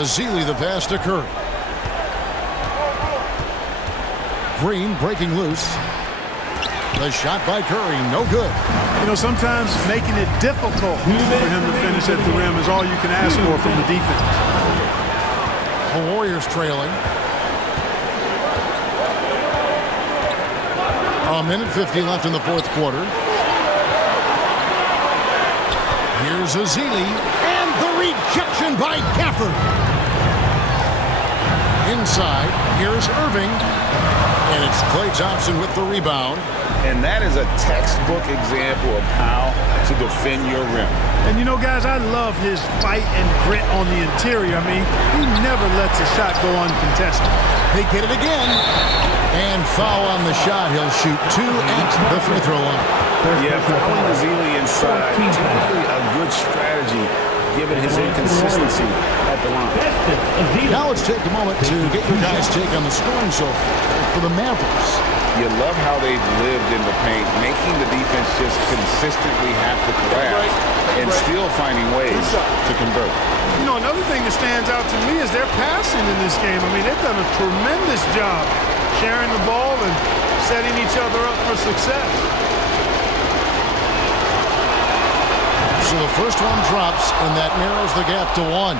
Ezeli the pass to Curry. Green breaking loose. The shot by Curry, no good. You know, sometimes making it difficult for him to finish at the rim is all you can ask for from the defense. The Warriors trailing. A minute 50 left in the fourth quarter. Here's Ezeli, and the rejection by Gafford. Inside, here's Irving, and it's Klay Thompson with the rebound. And that is a textbook example of how to defend your rim. And you know, guys, I love his fight and grit on the interior. I mean, he never lets a shot go uncontested. They get it again. And foul on the shot. He'll shoot 2 at the free throw line. Yeah, fouling Ezeli inside, typically a good strategy given his inconsistency at the line. Now let's take a moment to get your guys' take on the scoring so far for the Mavericks. You love how they've lived in the paint, making the defense just consistently have to collapse and still finding ways to convert. You know, another thing that stands out to me is their passing in this game. I mean, they've done a tremendous job sharing the ball and setting each other up for success. So the first one drops, and that narrows the gap to 1.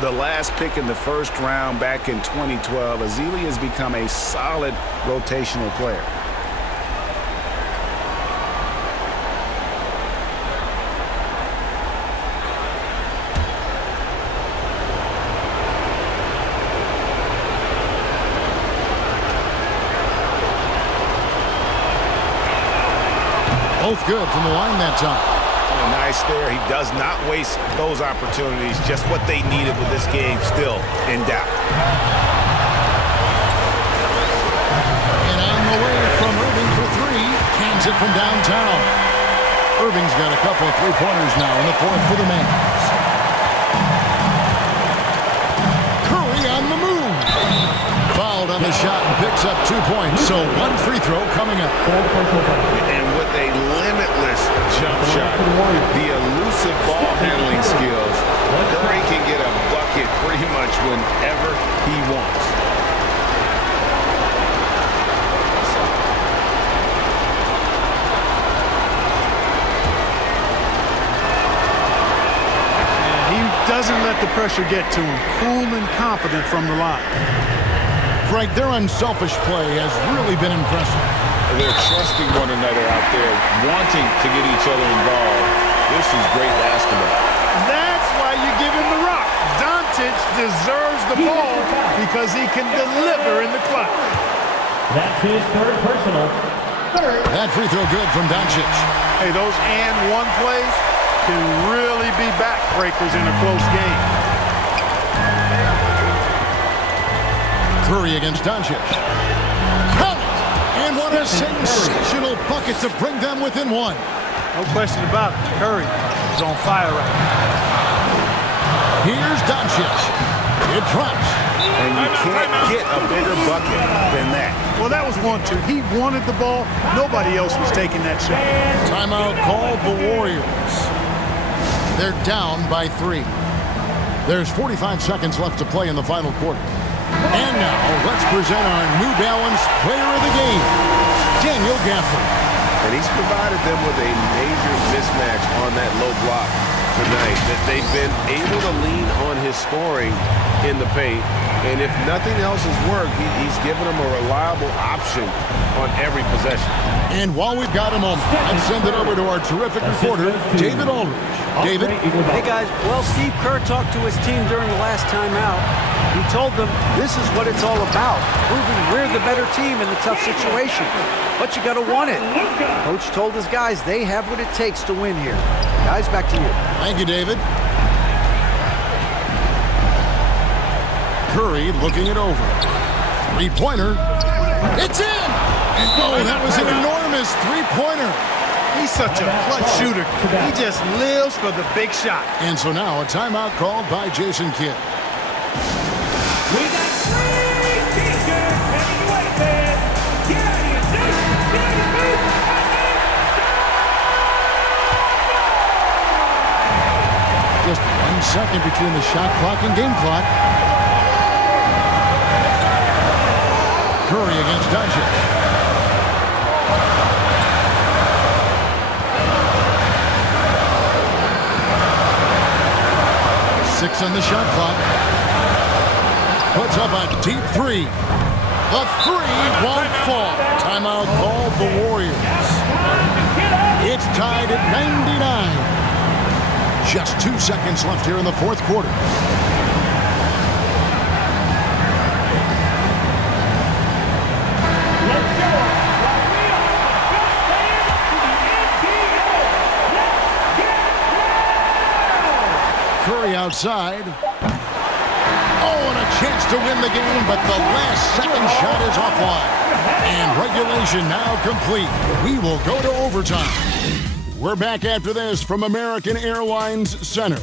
The last pick in the first round back in 2012, Ezeli has become a solid rotational player. Both good from the line that time. Nice there. He does not waste those opportunities. Just what they needed with this game still in doubt. And on the way from Irving for 3. Cans it from downtown. Irving's got a couple of three-pointers now in the fourth for the Mavs. Curry on the move. Fouled on the shot and picks up 2 points. So 1 free throw coming up. And with a limitless jump shot, the elusive ball handling skills, Curry can get a bucket pretty much whenever he wants. And he doesn't let the pressure get to him. Cool and confident from the line. Greg, their unselfish play has really been impressive. They're trusting one another out there, wanting to get each other involved. This is great basketball. That's why you give him the rock. Doncic deserves the ball because he can deliver in the clutch. That's his third personal. That free throw good from Doncic. Hey, those and one plays can really be backbreakers in a close game. Curry against Doncic. Count it! And what a sensational bucket to bring them within 1. No question about it. Curry is on fire right now. Here's Doncic. It drops. And you can't get a bigger bucket than that. Well, that was 1-2. He wanted the ball. Nobody else was taking that shot. Timeout called the Warriors. They're down by 3. There's 45 seconds left to play in the final quarter. And now, let's present our New Balance Player of the Game, Daniel Gafford. And he's provided them with a major mismatch on that low block tonight. That they've been able to lean on his scoring in the paint. And if nothing else has worked, he's given them a reliable option on every possession. And while we've got a moment, let's send it over to our terrific reporter, David Aldridge. David? Hey, guys. Well, Steve Kerr talked to his team during the last timeout. He told them this is what it's all about, proving we're the better team in the tough situation. But you got to want it. Coach told his guys they have what it takes to win here. Guys, back to you. Thank you, David. Curry looking it over. Three-pointer. It's in! Oh, that was an enormous three-pointer. He's such a clutch shooter. He just lives for the big shot. And so now a timeout called by Jason Kidd. We got 3 t-shirts heading away, man. Get out of here, get out of here. Just 1 second between the shot clock and game clock. Curry against Doncic. Six on the shot clock. Puts up a deep three. The three won't fall. Timeout called the Warriors. It's tied at 99. Just 2 seconds left here in the fourth quarter. Curry outside. Oh, and a chance to win the game, but the last second shot is offline. And regulation now complete. We will go to overtime. We're back after this from American Airlines Center.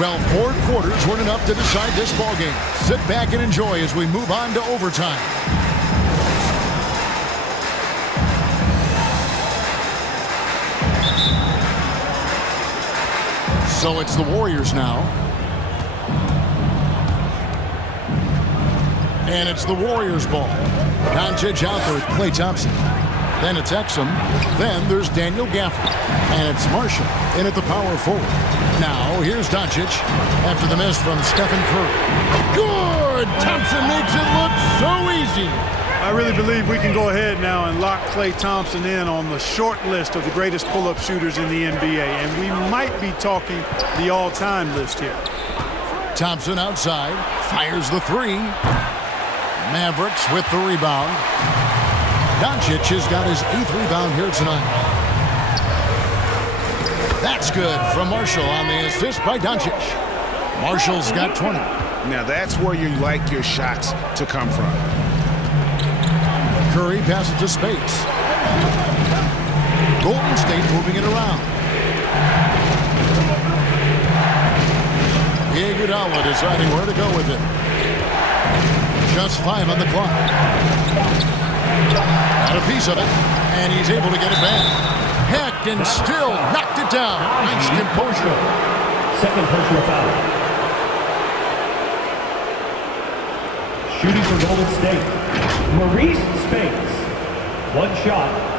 Well, 4 quarters weren't enough to decide this ballgame. Sit back and enjoy as we move on to overtime. So it's the Warriors now. And it's the Warriors' ball. Doncic out there with Klay Thompson. Then it's Exum. Then there's Daniel Gafford. And it's Marshall in at the power forward. Now, here's Doncic after the miss from Stephen Curry. Good! Thompson makes it look so easy. I really believe we can go ahead now and lock Klay Thompson in on the short list of the greatest pull-up shooters in the NBA. And we might be talking the all-time list here. Thompson outside. Fires the three. Mavericks with the rebound. Doncic has got his 8th rebound here tonight. That's good from Marshall on the assist by Doncic. Marshall's got 20. Now that's where you like your shots to come from. Curry passes to Spates. Golden State moving it around. Iguodala deciding where to go with it. Just 5 on the clock. Got a piece of it, and he's able to get it back. Heck, and still knocked it down. Nice composure. Second personal foul. Shooting for Golden State, Maurice Spates. 1 shot.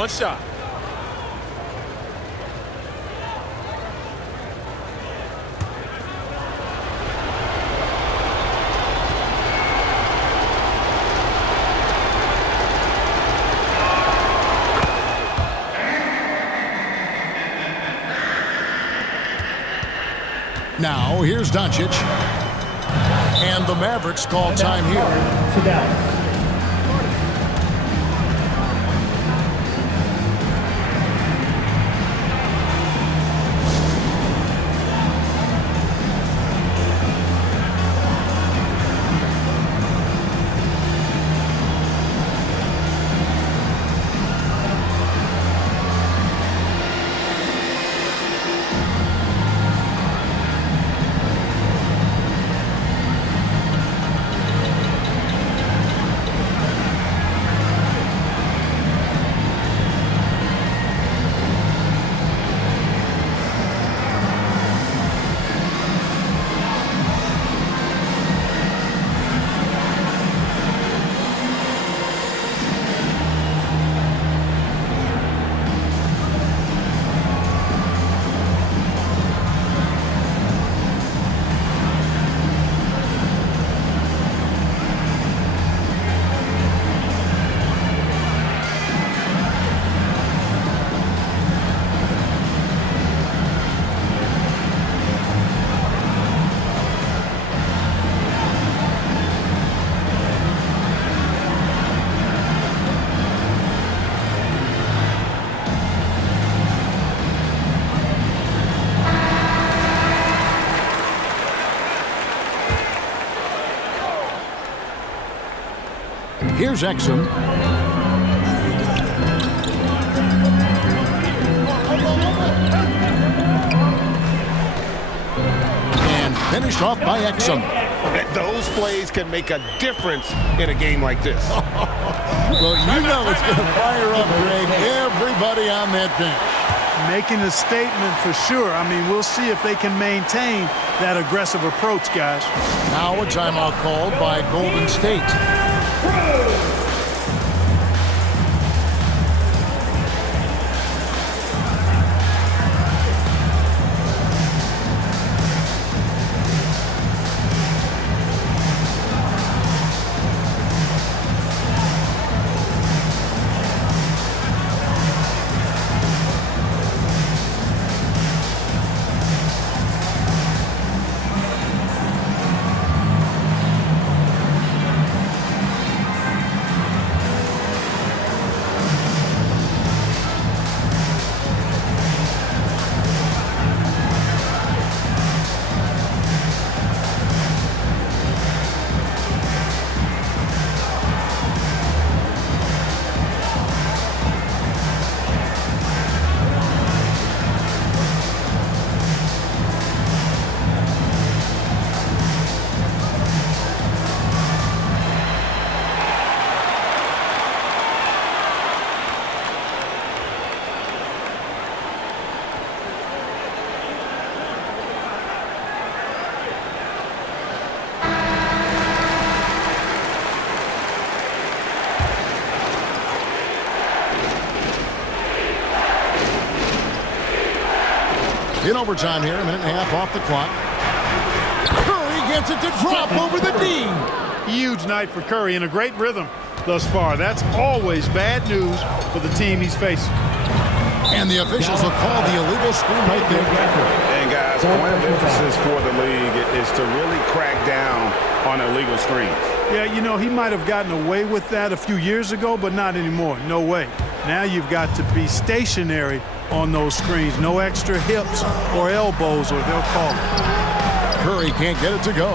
One shot. Now, here's Doncic. And the Mavericks call time here. To Dallas. Here's Exum. And finished off by Exum. Those plays can make a difference in a game like this. Well, you know it's going to fire up, Greg, everybody on that bench. Making a statement for sure. I mean, we'll see if they can maintain that aggressive approach, guys. Now a timeout called by Golden State. In overtime here, a minute and a half off the clock. Curry gets it to drop over the knee. Huge night for Curry and a great rhythm thus far. That's always bad news for the team he's facing. And the officials have called the illegal screen right there. And guys, point of emphasis for the league is to really crack down on illegal screens. Yeah, you know, he might have gotten away with that a few years ago, but not anymore. No way. Now you've got to be stationary on those screens. No extra hips or elbows, or they'll call it. Curry can't get it to go.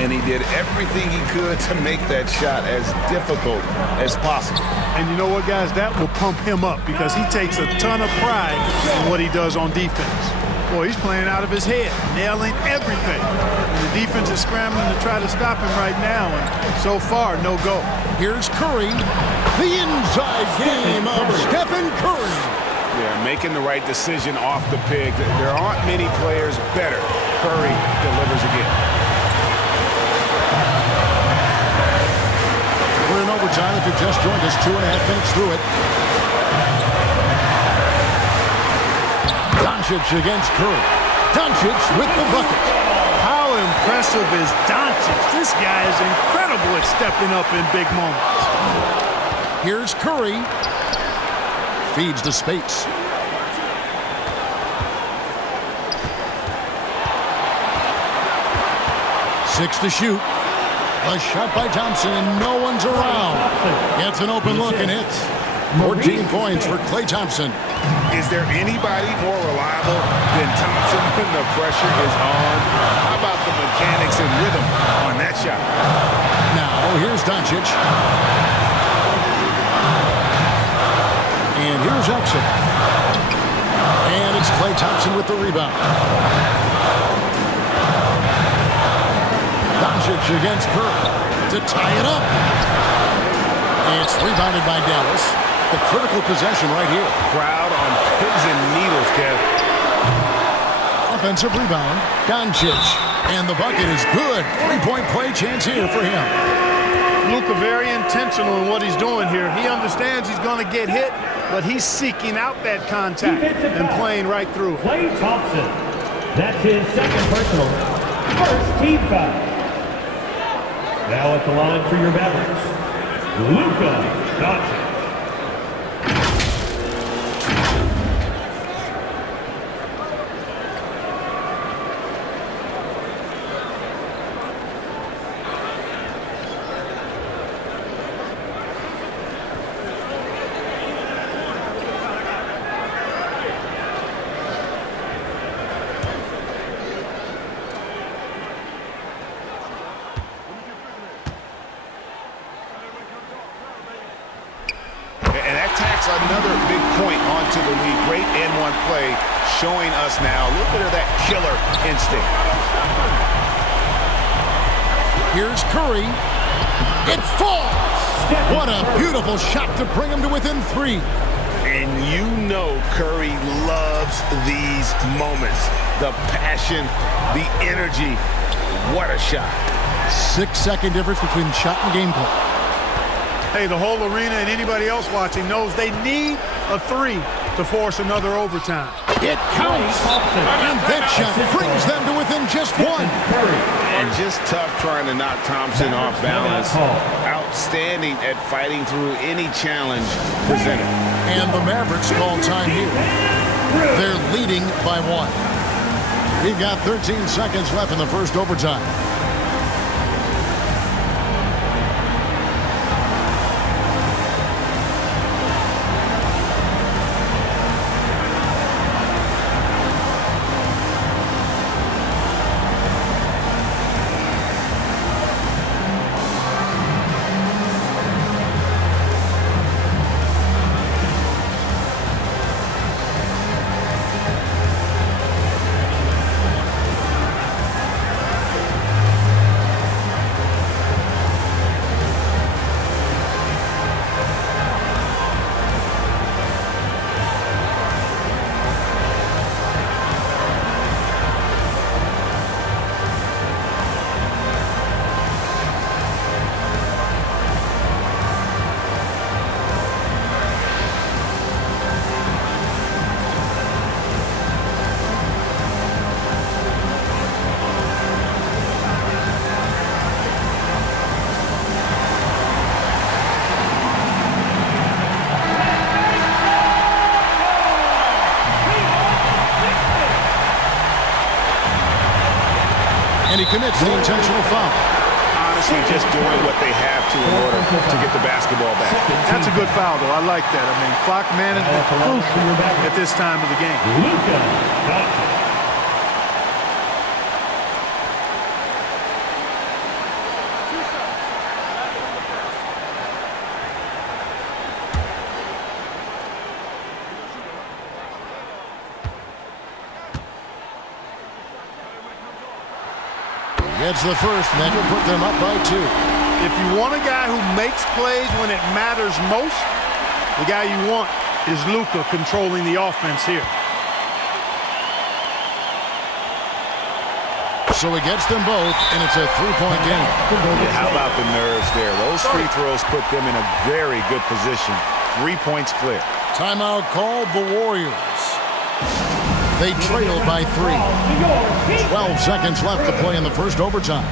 And he did everything he could to make that shot as difficult as possible. And you know what, guys? That will pump him up because he takes a ton of pride in what he does on defense. Boy, he's playing out of his head, nailing everything. And the defense is scrambling to try to stop him right now, and so far, no go. Here's Curry. The inside game of Stephen Curry. Yeah, making the right decision off the pick. There aren't many players better. Curry delivers again. We're in overtime. If you've just joined us, 2.5 minutes through it. Doncic against Curry. Doncic with the bucket. How impressive is Doncic? This guy is incredible at stepping up in big moments. Here's Curry. Feeds to Spates. Six to shoot. A shot by Thompson, and no one's around. Gets an open look and hits. 14 points for Klay Thompson. Is there anybody more reliable than Thompson when the pressure is on? How about the mechanics and rhythm on that shot? Now, here's Doncic. And here's Exum. And it's Klay Thompson with the rebound. Doncic against Curry to tie it up. It's rebounded by Dallas. The critical possession right here. Crowd on pins and needles, Kev. Offensive rebound. Doncic. And the bucket is good. Three-point play chance here for him. Luka very intentional in what he's doing here. He understands he's going to get hit, but he's seeking out that contact and playing right through. Klay Thompson. That's his second personal. First team foul. Now at the line for your Mavericks, Luka Doncic. tacks another big point onto the lead. Great and one play, showing us now a little bit of that killer instinct. Here's Curry. It falls. What a beautiful shot to bring him to within 3. And you know Curry loves these moments. The passion, the energy. What a shot. 6-second difference between shot and game clock. Hey, the whole arena and anybody else watching knows they need a 3 to force another overtime. It counts. And that shot brings them to within just 1. And just tough trying to knock Thompson off balance. Outstanding at fighting through any challenge presented. And the Mavericks call time here. They're leading by 1. We've got 13 seconds left in the first overtime. And he commits the intentional foul. Honestly, just doing what they have to in order to get the basketball back. That's a good foul, though. I like that. I mean, clock management crucial at this time of the game. Luka Doncic. Gets the first, and that will put them up by 2. If you want a guy who makes plays when it matters most, the guy you want is Luka controlling the offense here. So he gets them both, and it's a 3-point game. Yeah, how about the nerves there? Those free throws put them in a very good position. 3 points clear. Timeout called the Warriors. They trail by 3. 12 seconds left to play in the first overtime.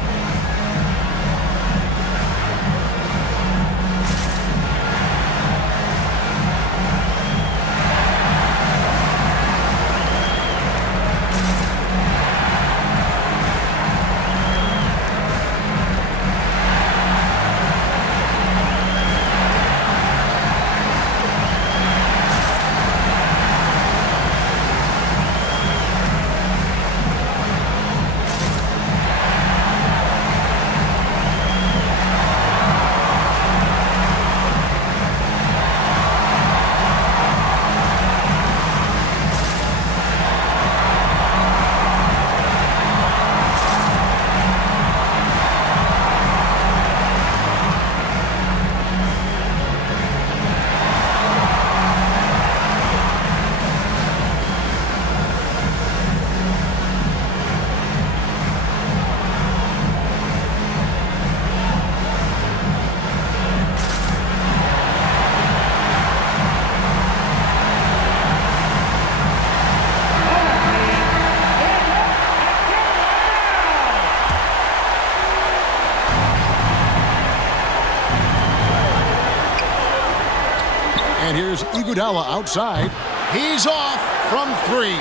And here's Iguodala outside. He's off from 3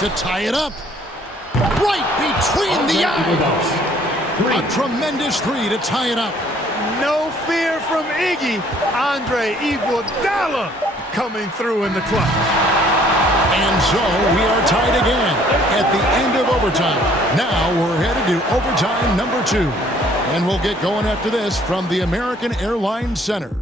to tie it up. Right between the eyes. A tremendous 3 to tie it up. No fear from Iggy. Andre Iguodala coming through in the clutch. And so we are tied again at the end of overtime. Now we're headed to overtime number 2. And we'll get going after this from the American Airlines Center.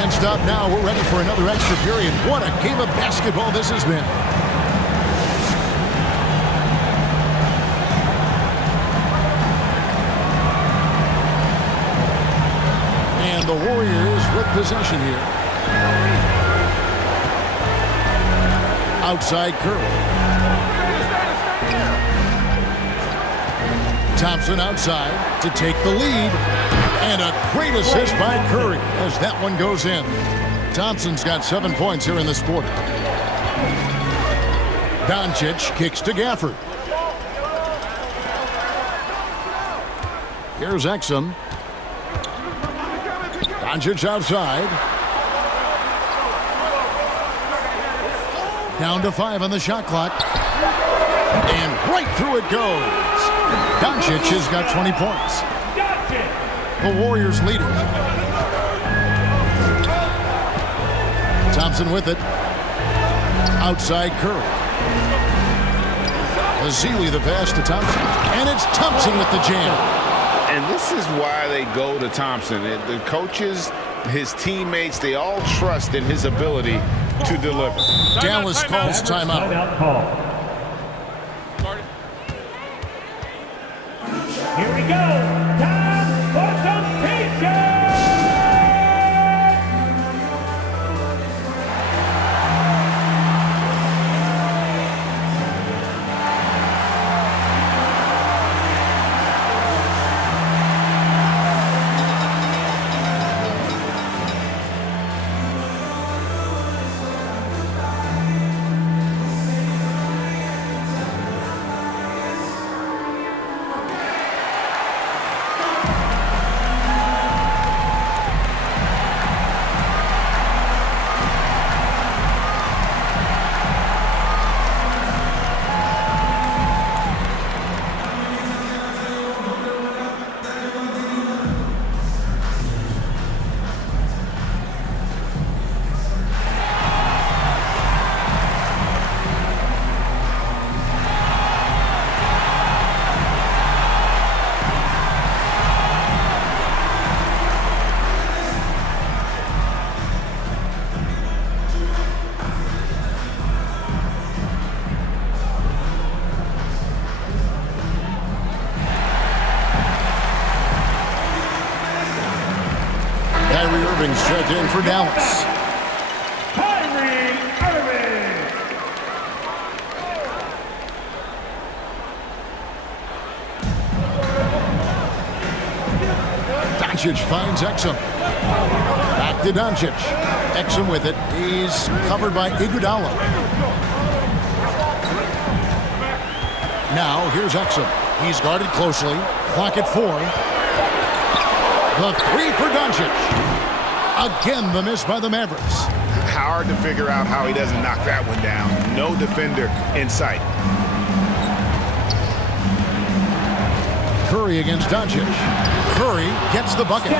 Can't stop now. We're ready for another extra period. What a game of basketball this has been. And the Warriors with possession here. Outside Curry. Thompson outside to take the lead. And a great assist by Curry as that one goes in. Thompson's got 7 points here in this quarter. Doncic kicks to Gafford. Here's Exum. Doncic outside. Down to 5 on the shot clock. And right through it goes. Doncic has got 20 points. The Warriors lead it. Thompson with it. Outside Curry. Azili the pass to Thompson. And it's Thompson with the jam. And this is why they go to Thompson. The coaches, his teammates, they all trust in his ability to deliver. Dallas calls timeout. Timeout call. Here we go. Time for some patience. Irving's checked in for Dallas. Kyrie Irving. Doncic finds Exum. Back to Doncic. Exum with it. He's covered by Iguodala. Now here's Exum. He's guarded closely. Clock at 4. The three for Doncic. Again, the miss by the Mavericks. Hard to figure out how he doesn't knock that one down. No defender in sight. Curry against Doncic. Curry gets the bucket.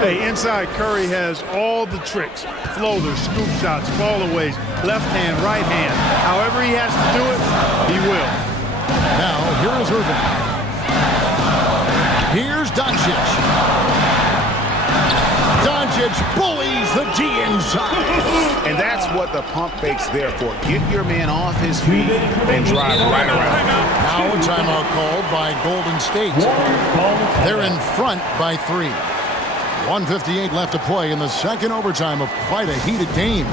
Hey, inside Curry has all the tricks. Floaters, scoop shots, fallaways, left hand, right hand. However he has to do it, he will. Now, here is Irving. Here's Doncic. Doncic bullies the D inside. And that's what the pump fake's there for. Get your man off his feet and drive right around. Now a timeout called by Golden State. They're in front by 3. 1:58 left to play in the second overtime of quite a heated game.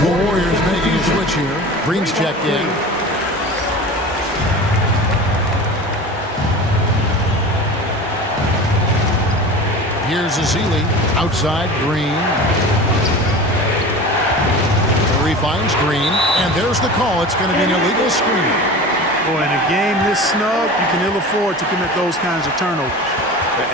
The Warriors making a switch here. Green's checked in. Here's Azili. Outside, Green. Curry finds Green. And there's the call. It's going to be an illegal screen. Boy, in a game this snug, you can ill afford to commit those kinds of turnovers.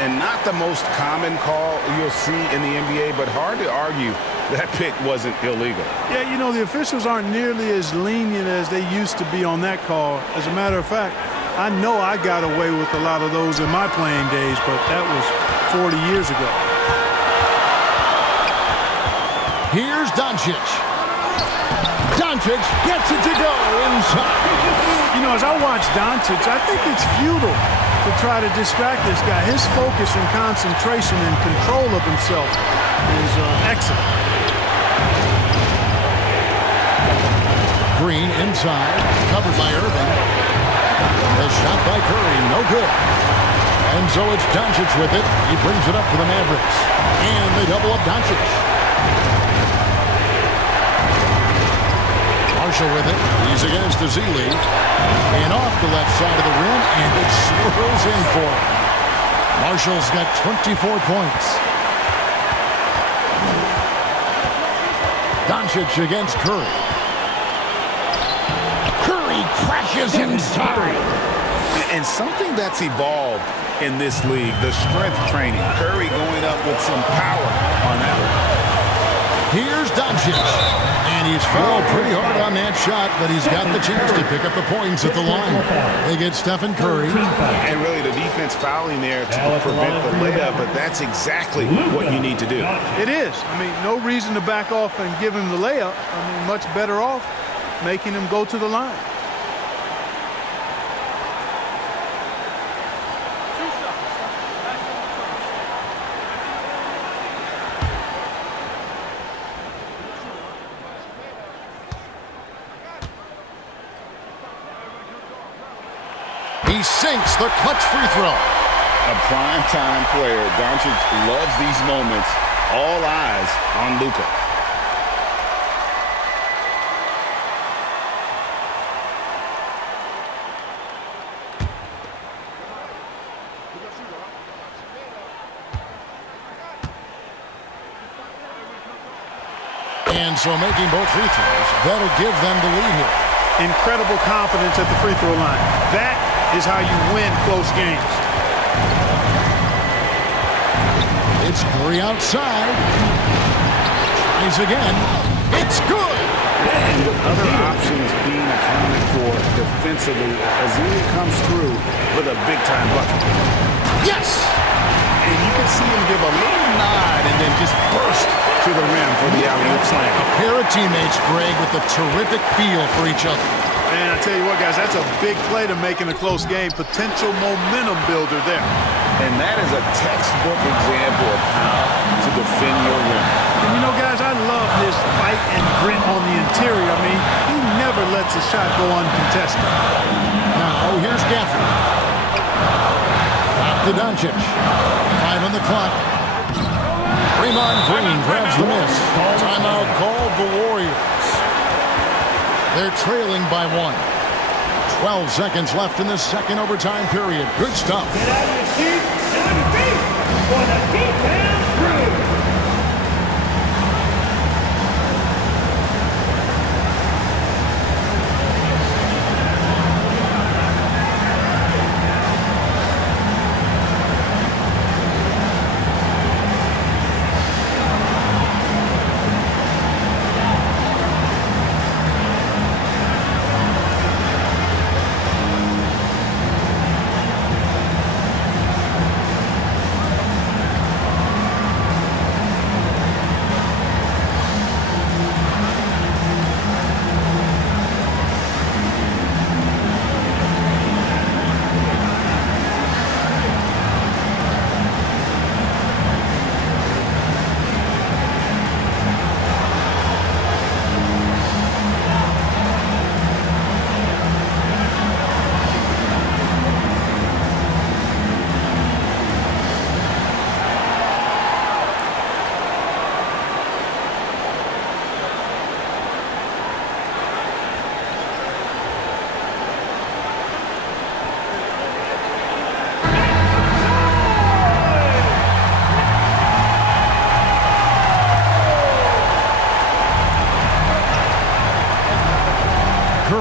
And not the most common call you'll see in the NBA, but hard to argue that pick wasn't illegal. Yeah, you know, the officials aren't nearly as lenient as they used to be on that call. As a matter of fact, I know I got away with a lot of those in my playing days, but that was 40 years ago. Here's Doncic. Doncic gets it to go inside. You know, as I watch Doncic, I think it's futile to try to distract this guy. His focus and concentration and control of himself is excellent. Green inside, covered by Irving. The shot by Curry, no good. And so it's Doncic with it. He brings it up for the Mavericks. And they double up Doncic. Marshall with it. He's against Azili. And off the left side of the rim, and it swirls in for him. Marshall's got 24 points. Doncic against Curry. Curry crashes inside. And something that's evolved in this league, the strength training. Curry going up with some power on that one. Here's Doncic. And he's fouled pretty hard on that shot, but he's got the chance to pick up the points at the line. They get Stephen Curry. And really the defense fouling there to prevent the layup, but that's exactly what you need to do. It is. I mean, no reason to back off and give him the layup. I mean, much better off making him go to the line. He sinks the clutch free throw. A prime-time player. Doncic loves these moments. All eyes on Luka. And so making both free throws, that'll give them the lead here. Incredible confidence at the free throw line. That is how you win close games. It's Curry outside. Tries again. It's good. And with other options being accounted for defensively, Azili comes through with a big-time bucket. Yes! And you can see him give a little nod and then just burst to the rim for the alley-oop slam. A pair of teammates, Greg, with a terrific feel for each other. Man, I tell you what, guys, that's a big play to make in a close game. Potential momentum builder there. And that is a textbook example of how to defend your rim. And you know, guys, I love his fight and grit on the interior. I mean, he never lets a shot go uncontested. Now, here's Gafford. Back to Doncic. 5 on the clock. Draymond Green grabs the miss. Timeout called the Warriors. They're trailing by 1. 12 seconds left in the second overtime period. Good stuff. Get out of your seat and on your feet for the Deep Crew.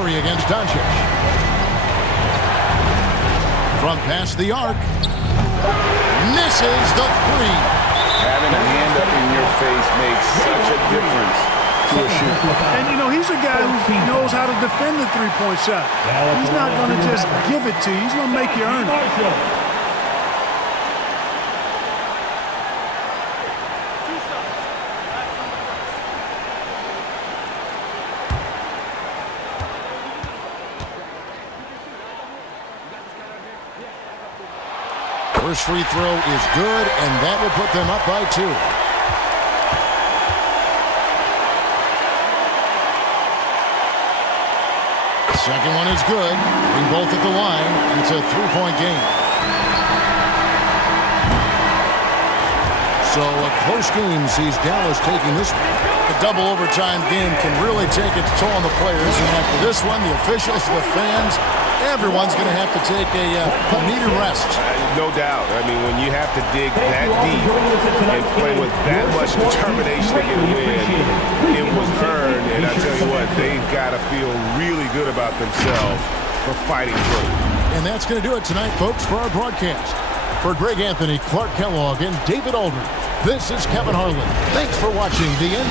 Curry against Doncic. From past the arc. Misses the three. Having a hand up in your face makes such a difference to a shooter. And, you know, he's a guy who knows how to defend the three-point shot. He's not going to just give it to you. He's going to make you earn it. First free throw is good, and that will put them up by 2. Second one is good. Bring both at the line, and it's a 3-point game. So a close game sees Dallas taking this one. A double overtime game can really take its toll on the players, and after this one, the officials, the fans, everyone's going to have to take a needed rest. No doubt. I mean, when you have to dig that deep and play with that much determination to get a win, it was earned. And I tell you what, they've got to feel really good about themselves for fighting through. And that's going to do it tonight, folks, for our broadcast. For Greg Anthony, Clark Kellogg, and David Aldridge, this is Kevin Harlan. Thanks for watching the NBA.